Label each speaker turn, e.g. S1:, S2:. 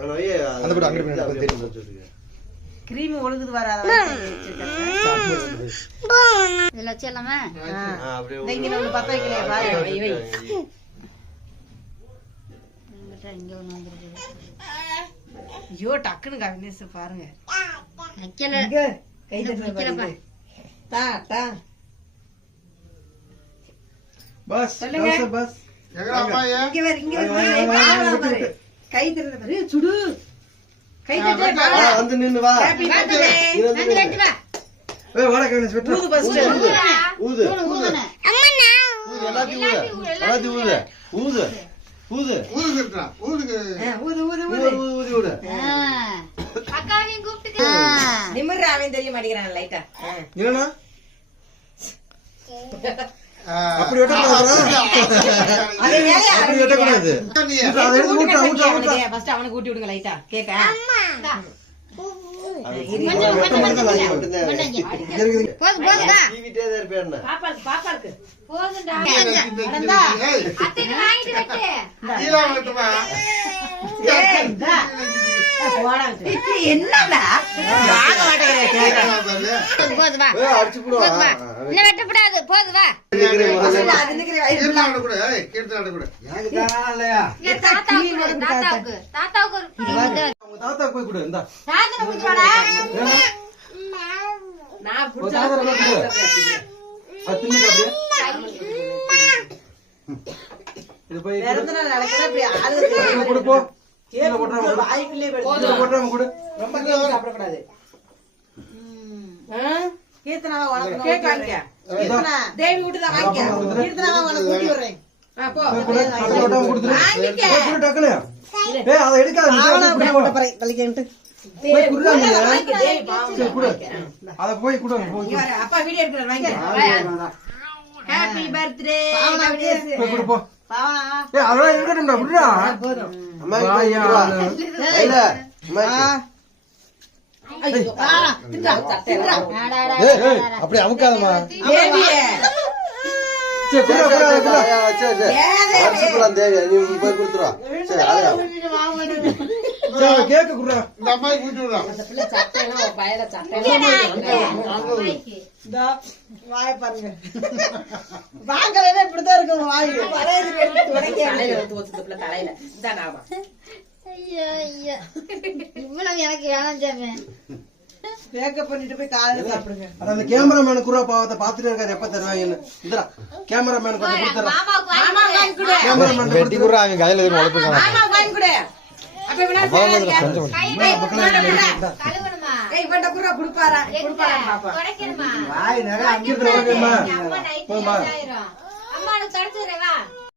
S1: போய்
S2: அந்த அங்கிட்டு தெரியும்.
S3: கிரீம் ஒழுகுது வராத?
S4: இதுல வச்சிடலாமா?
S3: இங்க ஒண்ணு பத்த வைக்கலையா பாரு.
S4: இங்க ஒண்ணு வந்துருக்கு
S3: ஐயோ கவினேஷ் பாருங்க.
S2: பஸ்
S3: சொல்லுங்க.
S2: பஸ்,
S3: இங்க வேற இங்க வேற கை பாரு சுடு. கை.
S1: வந்து நின்னு வா.
S2: ஏய், வாடா, வெட்டுறா.
S3: ஊது first.
S1: ஊது ஊது. ஊது எல்லாத்தையும் ஊது. எல்லாத்தையும் ஊது ஊது. ஊது.
S3: ஆ, ஊது ஊது
S1: ஊது
S3: ஊது.
S1: ஊது ஊதி விடு
S4: அக்காவையும் கூப்பிட்டு
S3: நிமிர்ற அவன் தெரிய மாட்டேங்கிறான் லைட்டா
S2: என்னண்ணா? அப்படி வெட்டக்கூடாது.
S3: அவனுக்கு ஊட்டி விடுங்க லைட்டா கேக்க.
S4: போதும்
S3: என்னடா
S4: போதும் வா. போதும் வா இன்னும் வெட்டக்கூடாது போதும் வா
S1: நிக்கிறேன் முதல்ல.
S3: அது நிக்கிற வயிறு full ஆ.
S2: எனக்கு தானா இல்லையா?
S4: இங்க தாத்தாவுக்கு கொடு, தாத்தாவுக்கு தாத்தாவுக்கு ஒரு இந்த
S2: உங்க தாத்தாக்கு போய் கொடு, இந்தா.
S4: தாத்தனை குடிச்சுவாடா
S2: ஏன்னா,
S3: நான்
S2: உங்க
S3: புடிச்சா
S2: தாத்தாக்கு போய் கொடு. அது தின்னுட்டு அப்படியே. இது போய் கொடு.
S3: பிறந்த நாள் நடக்கிறா இப்படி ஆளுக்கு
S2: இதை கொடு, போ. கீழே
S3: கேக்கு
S2: போட்டுறாம
S3: கொடுத்து
S2: கொடு.
S3: வாய்க்குள்ளே போயிடுது.
S2: போட்டுறாம கொடு.
S3: ரொம்ப கேக் சாப்பிடக்கூடாது கீர்த்தனாவா உனக்கு கேக் வாங்கிக்க கீர்த்தனா தேவி விட்டுதான் வாங்கிக்க. கீர்த்தனாவா உனக்கு ஊட்டி விடுறேன் ஆ, போ
S2: போய் கொடு. அதை போய்
S3: அப்பா வீடியோ எடுக்கிறார். ஹாப்பி பர்த்டே
S2: போ. அதெல்லாம் இருக்கட்டும்டா, விடுடா.
S3: போதும்.
S2: அப்படி
S1: போடலாம், தேவி. நீ போய் கொடுத்துருவா. சரி,
S2: கேக்கு குடுடா.
S3: அந்த பிள்ளை பயல வாயை பாருங்க. இருக்கும் வாய். உடைக்க தலையில பிள்ளை தலையில. நாம
S4: ஐயோ ஐயோ. இவ்வளவு எனக்கு வேணாம் சாமி
S3: மேக்கப் பண்ணிட்டு போய் காலையில சாப்பிடுங்க.
S2: அட, அந்த கேமராமேனு குருவா பாவத்தை பாத்துட்டு இருக்காரு. எப்ப தருவாங்கன்னு. இந்தா கேமராமேன் கொஞ்சம் கொடுத்துறேன்
S3: மாமா வாங்கி கொடு.
S2: கேமராமேன்
S5: வெட்டி கூட அவங்க கையில எதுவும் உழைப்பு
S4: அம்மா. தொடச்சுறேன் வா.